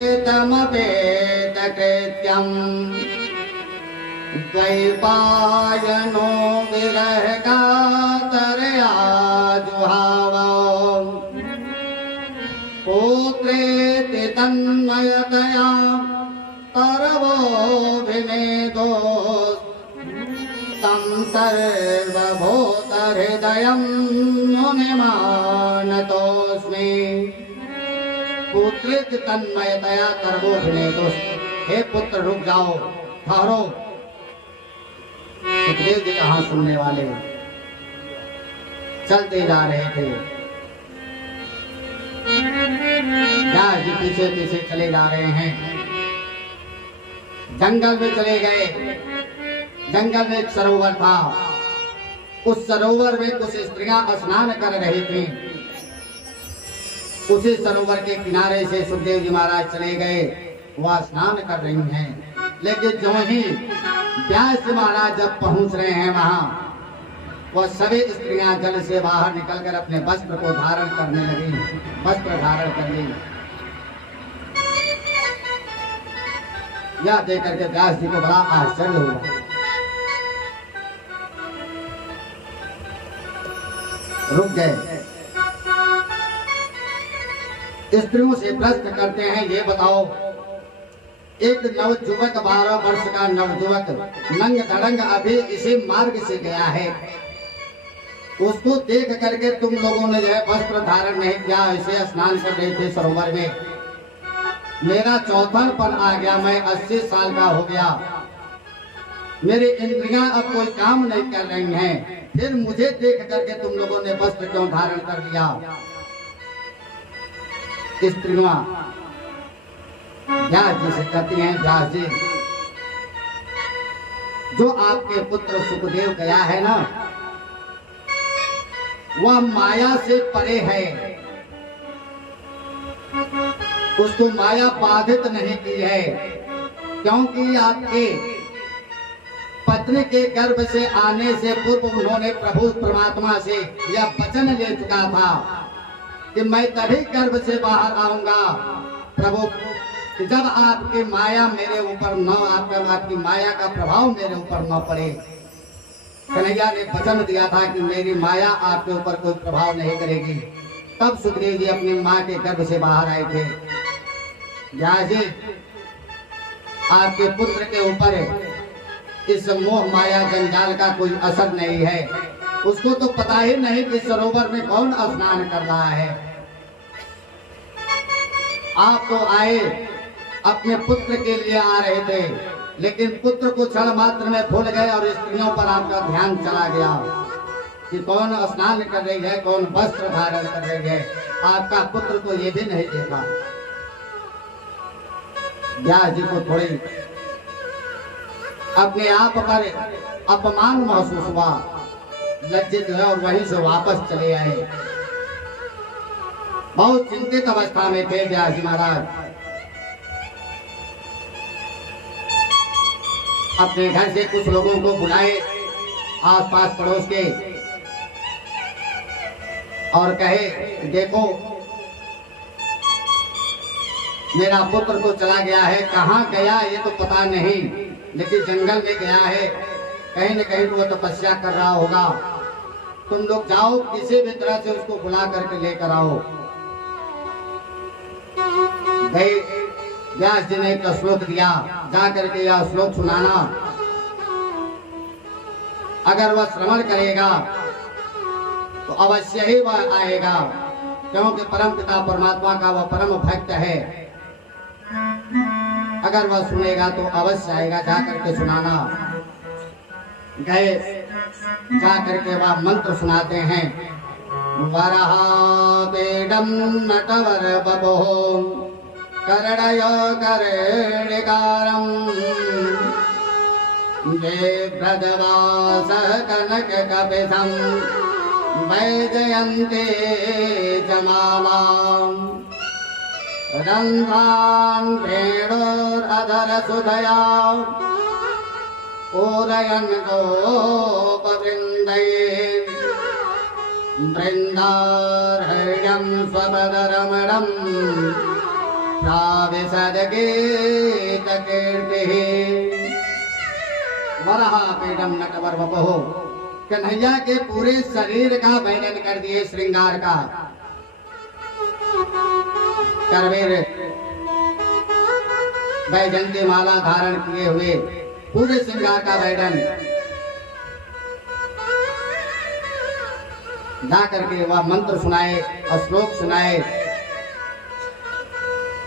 तमपेतकृत्यम् द्वैपायनो विरहकातरया जुहाव पुत्रेति तन्मयतया तरवोऽभिनेदो तं सर्वभूतहृदयं मुनिमानतोऽस्मि। पुत्रेति तन्मयतया तरवोऽभिनेदो। हे पुत्र रुक जाओ, ठहरो। सुखदेव जी कहाँ सुनने वाले, चलते जा रहे थे। व्यास जी पीछे पीछे चले जा रहे हैं। जंगल में चले गए। जंगल में एक सरोवर था। उस सरोवर में कुछ स्त्रियां स्नान कर रही थीं। उसी सरोवर के किनारे से सुखदेव जी महाराज चले गए। वह स्नान कर रही हैं। लेकिन जो ही व्यास जी महाराज जब पहुंच रहे हैं वहां, वह सभी स्त्रियां जल से बाहर निकलकर अपने वस्त्र को धारण करने लगी। वस्त्र धारण कर ली। यह देख करके व्यास जी को बड़ा आश्चर्य हुआ। रुक गए। स्त्रियों से प्रश्न करते हैं, ये बताओ, एक नवजुवक 12 वर्ष का नवजुवक नंग धड़ंग अभी इसी मार्ग से गया है। उसको देख करके तुम लोगों ने जो है वस्त्र धारण नहीं किया, ऐसे स्नान कर रहे थे सरोवर में। मेरा चौथापन आ गया, मैं 80 साल का हो गया। मेरी इंद्रियां अब कोई काम नहीं कर रही हैं। फिर मुझे देख करके तुम लोगों ने वस्त्र क्यों धारण कर लिया? स्त्रियां व्यास जी से कहती हैं, व्यास जी, जो आपके पुत्र सुखदेव गया है ना, वह माया से परे है। उसको माया बाधित नहीं की है, क्योंकि आपके पत्नी के गर्भ से आने से पूर्व उन्होंने प्रभु परमात्मा से यह वचन ले चुका था कि मैं तभी गर्भ से बाहर आऊंगा प्रभु, जब आपकी माया मेरे ऊपर न, आपकी माया का प्रभाव मेरे ऊपर न पड़े। कन्हैया ने वचन दिया था कि मेरी माया आपके ऊपर कोई प्रभाव नहीं करेगी। तब सुखदेव जी अपनी माँ के गर्भ से बाहर आए थे। व्यास जी, आपके पुत्र के ऊपर इस मोह माया जंजाल का कोई असर नहीं है। उसको तो पता ही नहीं कि सरोवर में कौन स्नान कर रहा है। आप तो आए, अपने पुत्र के लिए आ रहे थे, लेकिन पुत्र को क्षण मात्र में भूल गए और स्त्रियों पर आपका ध्यान चला गया कि कौन स्नान कर रही है, कौन वस्त्र धारण कर रही है। आपका पुत्र को ये भी नहीं देखा। व्यास जी को थोड़ी अपने आप पर अपमान महसूस हुआ, लज्जित हुए और वहीं से वापस चले आए। बहुत चिंतित अवस्था में थे व्यास जी महाराज। अपने घर से कुछ लोगों को बुलाए, आसपास पड़ोस के, और कहे, देखो मेरा पुत्र तो चला गया है, कहाँ गया ये तो पता नहीं, लेकिन जंगल में गया है, कहीं न कहीं वो तपस्या कर रहा होगा। तुम लोग जाओ, किसी भी तरह से उसको बुला करके लेकर आओ। गए। व्यास जी ने एक श्लोक दिया, जा करके यह श्लोक सुनाना। अगर वह श्रवण करेगा तो अवश्य ही वह आएगा, क्योंकि परम पिता परमात्मा का वह परम भक्त है। अगर वह सुनेगा तो अवश्य आएगा, जा करके सुनाना। गए, जा करके वह मंत्र सुनाते हैं। वराहवेदं नटवर बभो करणय करेणिकारम् जयभ्रदवास कनक कपिशं वैजयन्ते जमालाम् रन्ध्रान् वेणोरधर सुधया पूरयन् गोपवृन्दये वृन्दारण्यं स्वपदरमणम् प्राविशदगीतकीर्तिः वराहपीडं नटवर्वपुः। कन्हैया के पूरे शरीर का वर्णन कर दिए, श्रृंगार का। करवीर वैजयंती माला धारण किए हुए पूरे श्रृंगार का वर्णन जा करके वह मंत्र सुनाए और श्लोक सुनाए।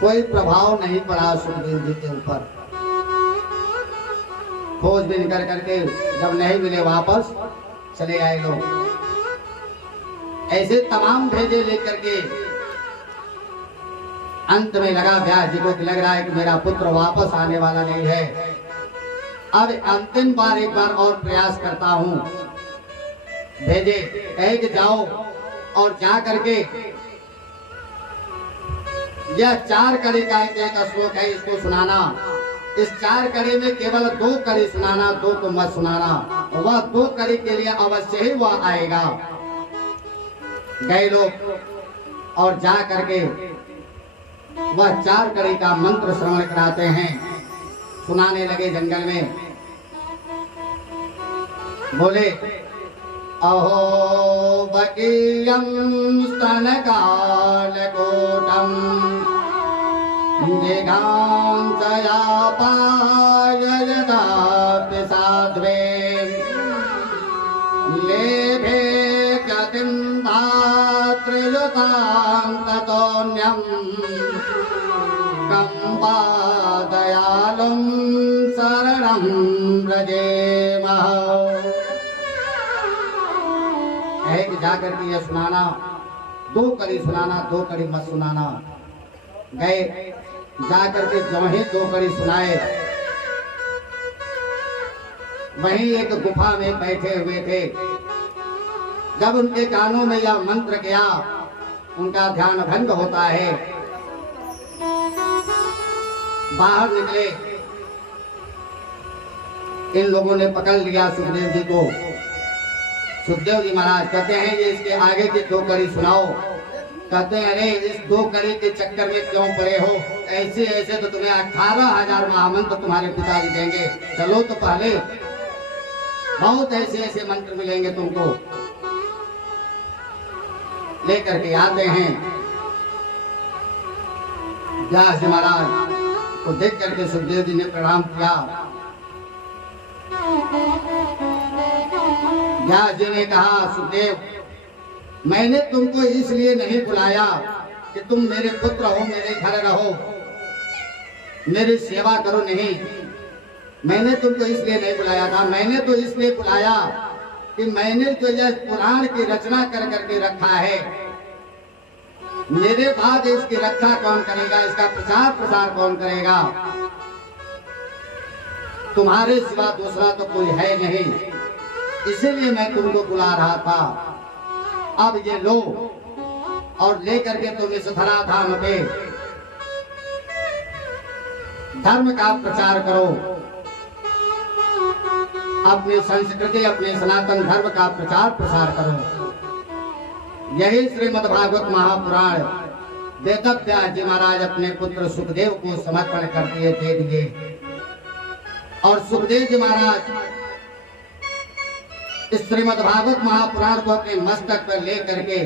कोई प्रभाव नहीं पड़ा सुखदेव जी के ऊपर। खोजबीन कर करके जब नहीं मिले वापस चले आए लोग। ऐसे तमाम भेजे लेकर के अंत में लगा व्यास जी को लग रहा है कि मेरा पुत्र वापस आने वाला नहीं है। अब अंतिम बार एक बार और प्रयास करता हूं। भेजे कहे कि जाओ और जा करके यह 4 कड़ी का एक श्लोक है, इसको सुनाना। इस 4 कड़ी में केवल 2 कड़ी सुनाना, 2 को मत सुनाना। वह 2 कड़ी के लिए अवश्य ही वह आएगा। गए लोग और जा करके वह 4 कड़ी का मंत्र श्रवण कराते हैं, सुनाने लगे जंगल में। बोले अहो बकीयं स्तनकालकोटं जिघांसयापाययदापि साध्वे लेभे गतिं धातृयुतां ततोऽन्यं कम्पादयालुं शरणं व्रजेमः। जाकर के यह सुनाना, 2 कड़ी सुनाना, 2 कड़ी मत सुनाना। गए जाकर के जब ही 2 कड़ी सुनाए, वहीं एक गुफा में बैठे हुए थे। जब उनके कानों में यह मंत्र गया, उनका ध्यान भंग होता है। बाहर निकले, इन लोगों ने पकड़ लिया सुखदेव जी को। सुखदेव जी महाराज कहते हैं ये इसके आगे की 2 कड़ी सुनाओ। कहते हैं अरे इस 2 कड़ी के चक्कर में क्यों पड़े हो? ऐसे ऐसे तो तुम्हें 18,000 महामंत्र तुम्हारे पिताजी देंगे। चलो तो पहले, बहुत ऐसे ऐसे मंत्र मिलेंगे तुमको। लेकर के आते हैं। व्यास जी महाराज को देख करके सुखदेव जी ने प्रणाम किया। व्यास जी ने कहा सुखदेव, मैंने तुमको इसलिए नहीं बुलाया कि तुम मेरे पुत्र हो, मेरे घर रहो, मेरी सेवा करो, नहीं। मैंने तुमको इसलिए नहीं बुलाया था। मैंने तो इसलिए बुलाया कि मैंने तो यह पुराण की रचना कर करके रखा है। मेरे बाद इसकी रक्षा कौन करेगा, इसका प्रचार प्रसार कौन करेगा? तुम्हारे सिवा दूसरा तो कोई है नहीं। इसीलिए मैं तुमको बुला रहा था। अब ये लो और लेकर के तुम इस धराधाम पे धर्म का प्रचार करो, अपनी संस्कृति, अपने सनातन धर्म का प्रचार प्रसार करो। यही श्रीमद्भागवत महापुराण वेदव्यास जी महाराज अपने पुत्र सुखदेव को समर्पण कर दिए थे। और सुखदेव जी महाराज इस श्रीमद्भागवत महापुराण को अपने मस्तक पर लेकर के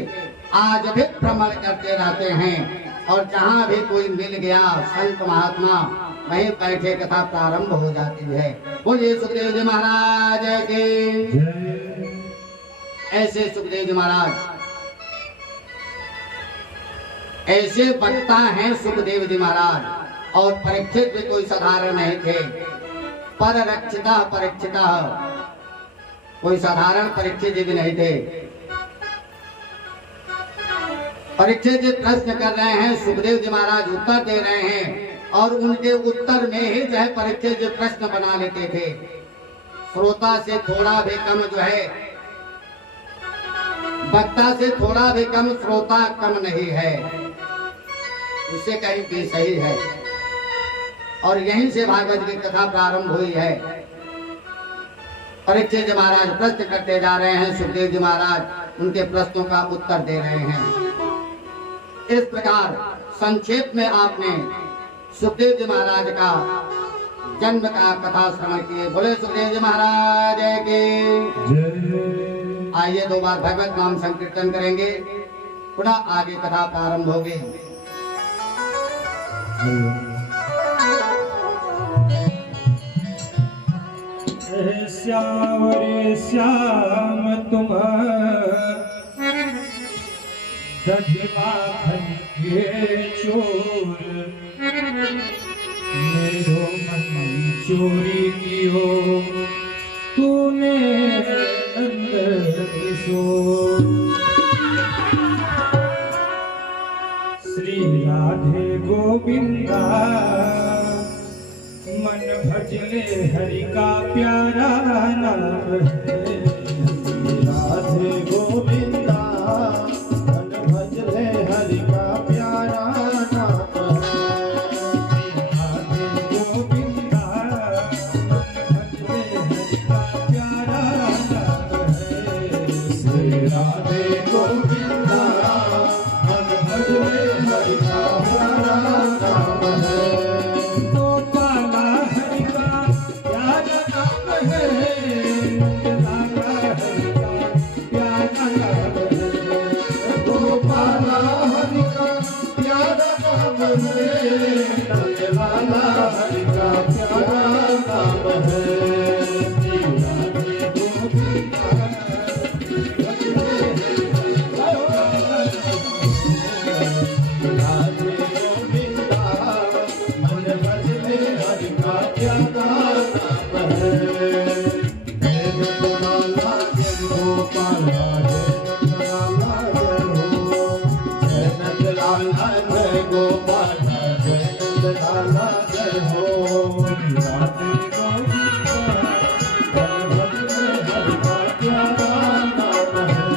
आज भी भ्रमण करते रहते हैं। और जहाँ भी कोई मिल गया संत महात्मा, वहीं बैठे कथा प्रारंभ हो जाती है। बोलिए सुखदेव जी महाराज के। ऐसे सुखदेव जी महाराज, ऐसे वक्ता हैं सुखदेव जी महाराज। और परीक्षित भी कोई साधारण नहीं थे। पर रक्षिता परीक्षिता, कोई साधारण परीक्षित भी नहीं थे। परीक्षित जी प्रश्न कर रहे हैं, सुखदेव जी महाराज उत्तर दे रहे हैं। और उनके उत्तर में ही जो है परीक्षित जी प्रश्न बना लेते थे। श्रोता से थोड़ा भी कम जो है, वक्ता से थोड़ा भी कम श्रोता कम नहीं है, उससे कहीं भी सही है। और यहीं से भागवत की कथा प्रारंभ हुई है। परीक्षित जी महाराज प्रश्न करते जा रहे हैं, सुखदेव जी महाराज उनके प्रश्नों का उत्तर दे रहे हैं। इस प्रकार संक्षेप में आपने सुखदेव जी महाराज का जन्म का कथा श्रवण किए। बोले सुखदेव जी महाराज के। आइए 2 बार भगवत नाम संकीर्तन करेंगे, पुनः आगे कथा प्रारंभ होगी। श्याम रे श्याम तुम दधमाखन के चोर, मेरो मन चोरी कियो तूने नंद किशोर। श्री राधे गोविंदा मन भजले हरि का प्यारा नाम है। राधे गोविंदा मन भजले हरि का प्यारा नाम है। राधे गोविंदा मन भजले हरि का प्यारा नाम है। श्री राधे गोविंदा मन भजले हरि का प्यारा नाम है। गोपाला हरि का प्यारा नाम है। लाला हरि का प्यारा नाम है। गोपाला हरि का प्यारा नाम है। लाला हरि का प्यारा नाम है। श्री राधे गोविंदा राधे गोविंदा मन भजले हरि का प्यारा नाम है। जय नंदलाला जय गोपाला जय नंदलाला जय गोपाला जय नंदलाला जय हो। राधे गोविंदा मन भजले हरि का प्यारा नाम है।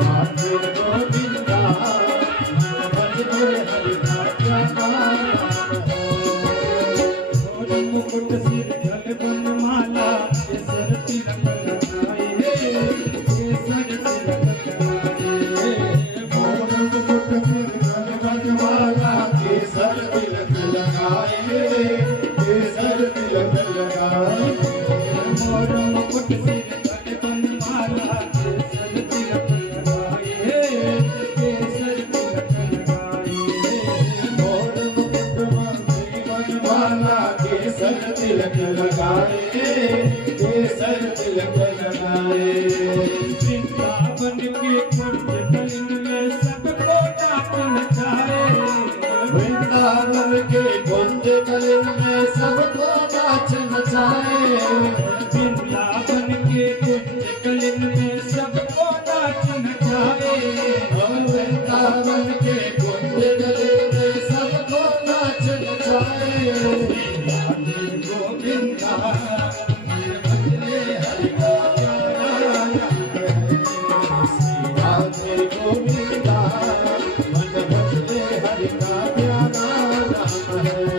राधे गोविंदा मन भजले हरि का प्यारा नाम है। और मुकुट सिर धर बनमाला, केसर तिलक लगाए, केसर तिलक लगाए। मोर मुकुट सिर धर बनमाला, केसर तिलक लगाए, केसर तिलक लगाए। मोर मुकुट सिर धर बनमाला, केसर तिलक लगाए, केसर तिलक लगाए। मोर मुकुट बनमाला, केसर तिलक लगाए, केसर तिलक लगाए। वृंदावन के कुंज तलिन में सबको नाच नचाए। वृंदावन के कुंज कलिन में सबको नाच नचाए। वृंदावन के कुंज तलिन में सबको नाच नचाए। वृंदावन के कुंज कलिन में सबको नाच नचाए। राधे गोविंदा मन भजले हरि का प्यारा नाम है। राधे गोविंदा मन भजले हरि का प्यारा नाम है।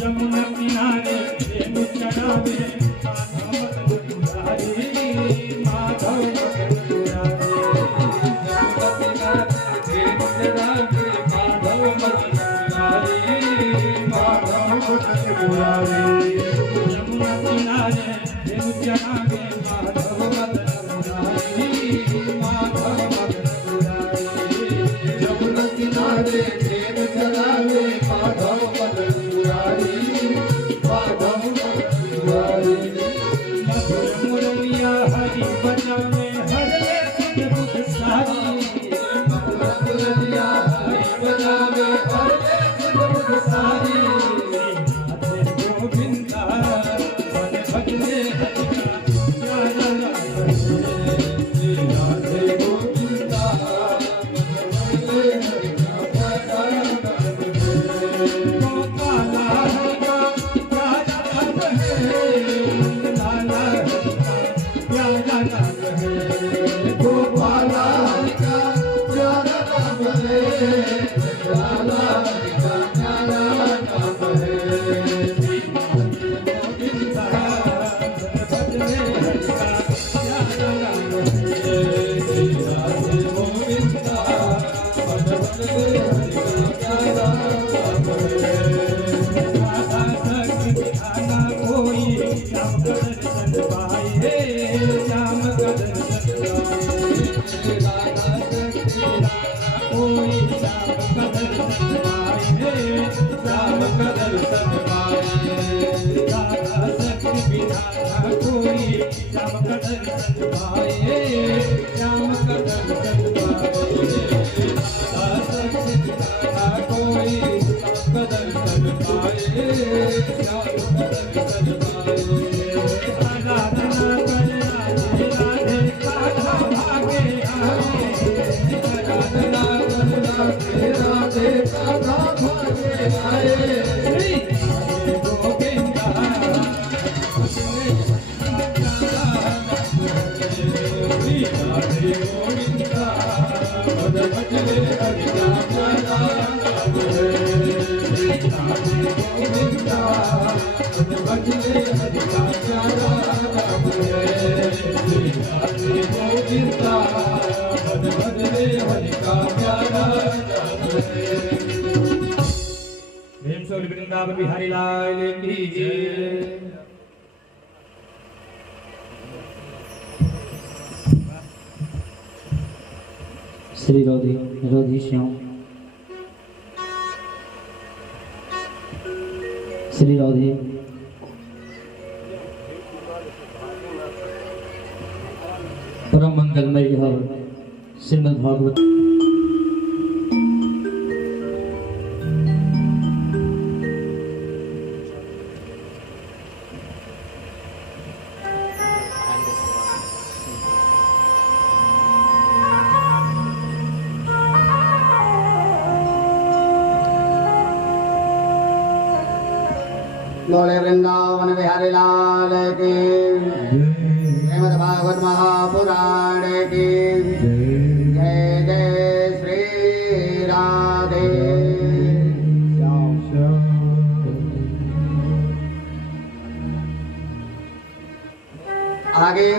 जमुना किनारे प्रेम चलावे माधव दर्शन पाए, श्याम का दर्शन पाए। राधा कोई सबका दर्शन पाए, श्याम का दर्शन पाए। आराधना कर राधे राधे राधा भागे आए, आराधना कर राधे राधे राधा भागे आए। श्री गोविंदा राधे गोविंदा पद भजले हरि का प्यारा नाम है। राधे गोविंदा पद भजले हरि का प्यारा नाम है। राधे गोविंदा पद भजले हरि का प्यारा नाम है। प्रेम से वृंदावन बिहारी लाल की जय। श्री राधे श्याम, श्री राधे परम मंगलमय यह श्रीमद् भागवत बोले वृंदावन बिहारी लाल की, श्रीमद् भागवत महापुराण की जय। जय श्री राधे आगे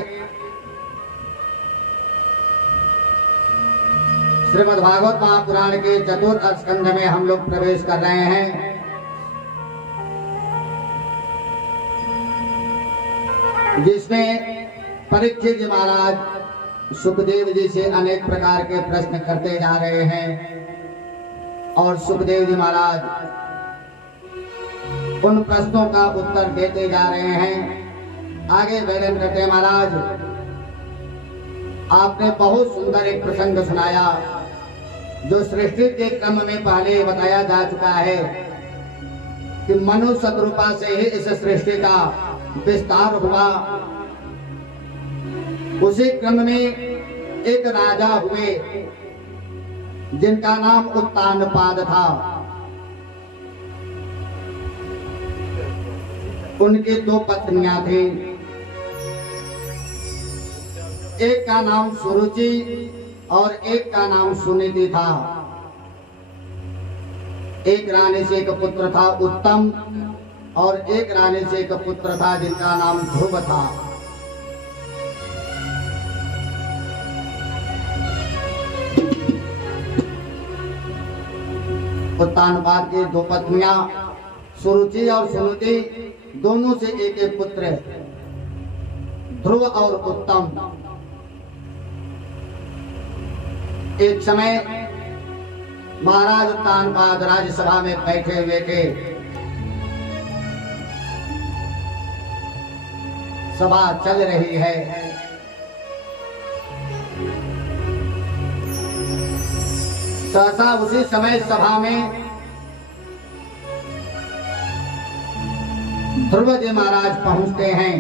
श्रीमद् भागवत महापुराण के चतुर्थ स्कंध में हम लोग प्रवेश कर रहे हैं। जिसमें परीक्षित जी महाराज सुखदेव जी से अनेक प्रकार के प्रश्न करते जा रहे हैं और सुखदेव जी महाराज उन प्रश्नों का उत्तर देते जा रहे हैं। आगे वर्णन करते हैं महाराज, आपने बहुत सुंदर एक प्रसंग सुनाया जो सृष्टि के क्रम में पहले बताया जा चुका है कि मनुष्य सतरूपा से ही इस सृष्टि का विस्तार हुआ। उसी क्रम में एक राजा हुए जिनका नाम उत्तानपाद था। उनकी दो पत्नियां थी, एक का नाम सुरुचि और एक का नाम सुनीति था। एक रानी से एक पुत्र था उत्तम और एक रानी से एक पुत्र था जिनका नाम ध्रुव था। उत्तानपाद की दो पत्नियां सुरुचि और सुनीति, दोनों से एक एक पुत्र, ध्रुव और उत्तम। एक समय महाराज उत्तानपाद राज्यसभा में बैठे हुए थे। सभा चल रही है। सहसा उसी समय सभा में ध्रुव जी महाराज पहुंचते हैं।